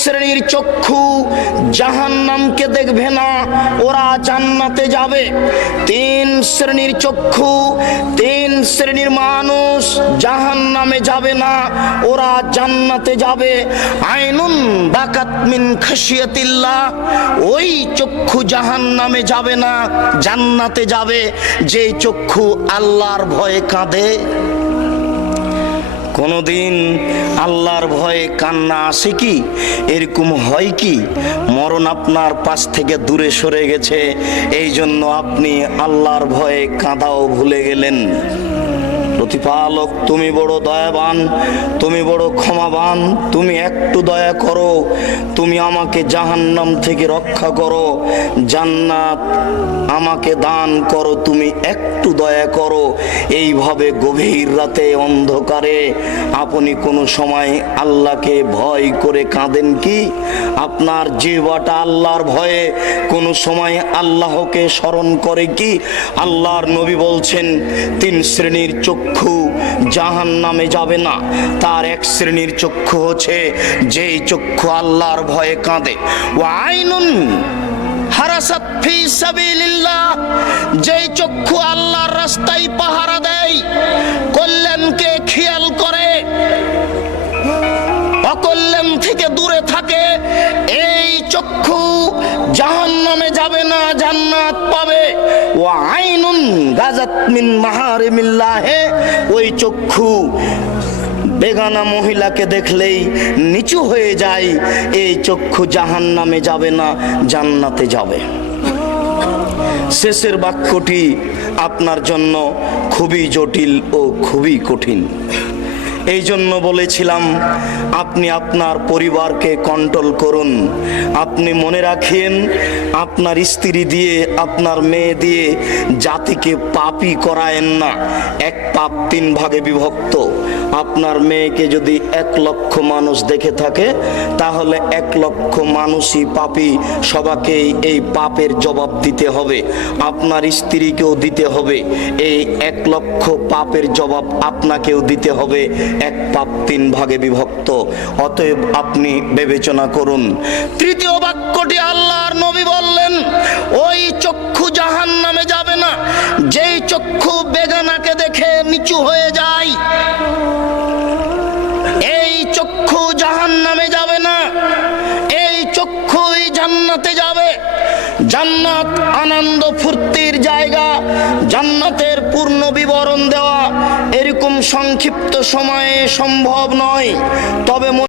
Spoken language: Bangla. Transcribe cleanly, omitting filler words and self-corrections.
শ্রেণীর চক্ষু জাহান্নামকে দেখবে না, ওরা জান্নাতে যাবে। 3 শ্রেণীর চক্ষু, 3 শ্রেণীর মানুষ জাহান্নামে যাবে না, ওরা জান্নাতে যাবে। আইনুন বাকাত মিন খাশিয়াতিল্লাহ, ওই চক্ষু জাহান্নামে যাবে না, জান্নাতে যাবে। যে চক্ষু আল্লাহর ভয়ে কাঁদে। কোনদিন আল্লাহর ভয়ে কান্না আসে কি? এরকম হয় কি? মরণ আপনার পাশ থেকে দূরে সরে গেছে, এই জন্য আপনি আল্লাহর ভয়ে কাঁদাও ভুলে গেলেন। প্রতিপালক, তুমি বড় দয়াবান, তুমি বড় ক্ষমাবান, তুমি একটু দয়া করো, তুমি আমাকে জাহান্নাম থেকে রক্ষা করো, জান্নাত আমাকে দান করো, তুমি একটু দয়া করো। এইভাবে গভীর রাতে অন্ধকারে আপনি কোনো সময় আল্লাহকে ভয় করে কাঁদেন কি? আপনার জিহ্বাটা আল্লাহর ভয়ে কোনো সময় আল্লাহকে স্মরণ করে কি? আল্লাহর নবী বলছেন 3 শ্রেণীর চক্ষু জাহান্নামে যাবে না, তার 1 শ্রেণীর চক্ষু হচ্ছে যেই চক্ষু আল্লাহর ভয়ে কাঁদে। ওয়া আইনুন হারাসাত ফি সাবিলিল্লাহ, যেই চক্ষু আল্লাহর রাস্তায় পাহারা দেয়, কল্যাণকে খেয়াল করে, অকল্যাণ থেকে দূরে থাকে, এই চক্ষু জাহান্নামে যাবে না, জান্নাত পাবে। ওয়া আইনুন গাজাত মিন মাহারিমিল্লাহ, ওই চক্ষু বেগানা মহিলাকে দেখলেই নিচু হয়ে যায়, এই চক্ষু জাহান্নামে যাবে না, জান্নাতে যাবে। শেষের বাক্যটি আপনার জন্য খুবই জটিল ও খুবই কঠিন। এই জন্য বলেছিলাম আপনি আপনার পরিবারকে কন্ট্রোল করুন। আপনি মনে রাখেন, আপনার স্ত্রী দিয়ে, আপনার মেয়ে দিয়ে জাতিকে পাপী করায়েন না। 1 পাপ 3 ভাগে বিভক্ত। আপনার মেয়েকে যদি 1 লক্ষ মানুষ দেখে থাকে, তাহলে 1 লক্ষ মানুষই পাপী, সবাইকেই এই পাপের জবাব দিতে হবে। আপনার স্ত্রীকেও দিতে হবে, এই 1 লক্ষ পাপের জবাব আপনাকেও দিতে হবে। 1 পাপ 3 ভাগে বিভক্ত। অতএব আপনি বিবেচনা করুন। 3য় বাক্যটি আল্লাহর নবী বললেন, ওই চক্ষু জাহান্নামে যাবে না, যেই চক্ষু বেগানাকে দেখে নিচু হয়ে যায়। এই চক্ষু জাহান্নামে যাবে না, এই চক্ষুই জান্নাতে যাবে। জান্নাত আনন্দ ফুর্তির জায়গা। জান্নাতের পূর্ণ বিবরণ দেওয়া এরকম সংক্ষিপ্ত সময়ে সম্ভব নয়, তবে